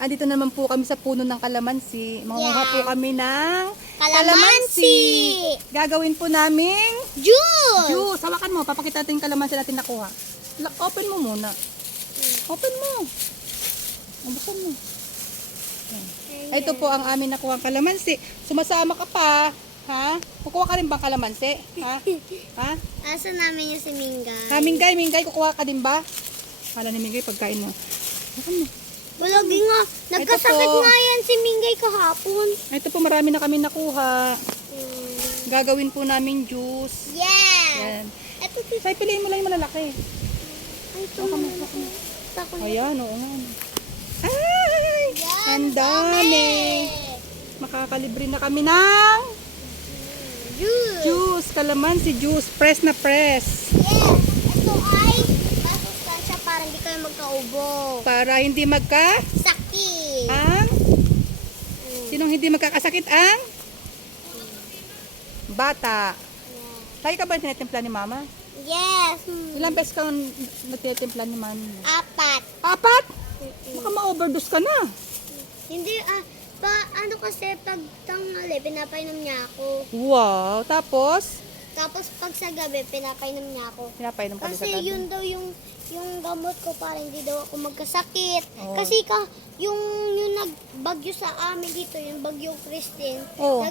Andito naman po kami sa puno ng kalamansi. Mangunguha po kami ng Kalamansi! Gagawin po naming Juice! juice. Hawakan mo, papakita natin yung kalamansi natin nakuha. Open mo muna. Open mo. Buksan mo. Ito po ang amin nakuha kalamansi. Sumasama ka pa. Ha? Kukuha ka rin bang kalamansi? Ha? Ha? Asa namin yung si Mingay? Mingay, kukuha ka din ba? Kala ni Mingay pagkain mo. Hawakan mo. Walagi nga. Nagkasakit po. nga yan si Mingay kahapon. Ito po, marami na kami nakuha. Gagawin po namin juice. Yes! Yan. Ito, Say, piliin mo lang yung malalaki. ay, ito na. Ayan, oo nga. Ay! Ang dami! Makakalibre na kami ng Juice! juice. Kalamansi juice. Press na press. Yes! Ito ay masustansya para hindi kayo magkaubo. Para hindi Sakit! Sinong hindi magkakasakit ang? Bata. Lagi ka ba tinitimpla ni mama? Yes! Ilang beses ka nagtitimpla ni mama? 4. 4? Baka ma-overdose ka na. Hindi, ano kasi pag tanghali, pinapainom niya ako. Wow. Tapos? Tapos pag sa gabi, pinapainom niya ako. Pinapainom ka din sa Kasi gabi. yun daw yung gamot ko para hindi daw ako magkasakit. Oo. Kasi yung nagbagyo sa amin dito, yung bagyo Christine, Oo.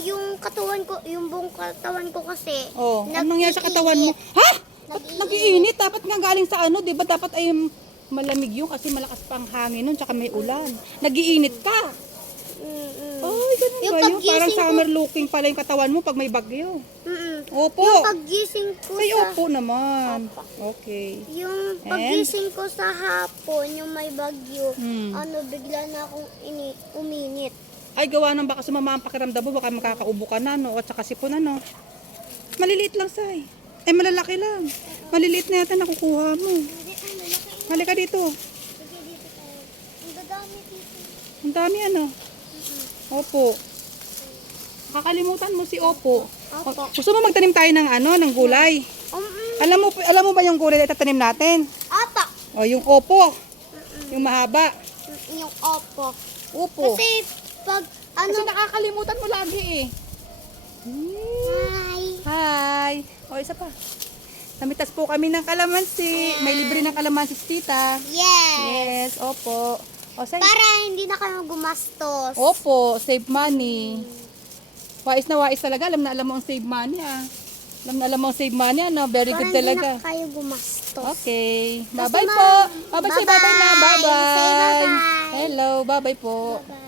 yung katawan ko, yung buong katawan ko kasi, Oh, anong nangyari sa katawan mo? Ha? Ba't nag-iinit? Dapat nga galing sa ano, di ba? Dapat ay malamig yun kasi malakas pa ang hangin nun, tsaka may ulan. Nag-iinit ka. Ay, ganun Yung ba yun? paggising Parang ko- summer looking pala yung katawan mo pag may bagyo. Opo. Yung paggising ko Say sa... opo naman. Okay. Yung paggising ko sa hapon, yung may bagyo, Hmm. bigla na akong uminit. Ay, gawa nang baka sumama ang pakiramdam mo, baka makakaubo ka na, no? At saka sipon na, no? Maliliit lang, Say. Ay, malalaki lang. Maliliit na yata nakukuha mo. Hindi, laki. Halika dito. Sige, dito tayo. Ang dadami dito. Ang dami, ano? Opo. Kakalimutan mo si Opo. Opo. Gusto mo magtanim tayo ng ano, ng gulay? Alam mo ba yung gulay na itatanim natin? Apa. O, yung Opo. Yung mahaba. Yung opo. Opo. Kasi pag Kasi nakakalimutan mo lagi eh. Hi. Hi. O, isa pa. Namitas po kami ng kalamansi. May libre ng kalamansi si tita. Yes. Yes, opo. O, say. Para hindi na kayo gumastos. Opo, save money. Wais na wais talaga. Alam na alam mo ang save money ah. Alam mo ang save money ano. Very Para good hindi talaga. na kayo gumastos. Okay. Kasi Bye-bye po. Bye-bye. Say bye-bye na. Bye-bye. Say Bye-bye. bye-bye. Hello. Bye-bye po. Bye-bye.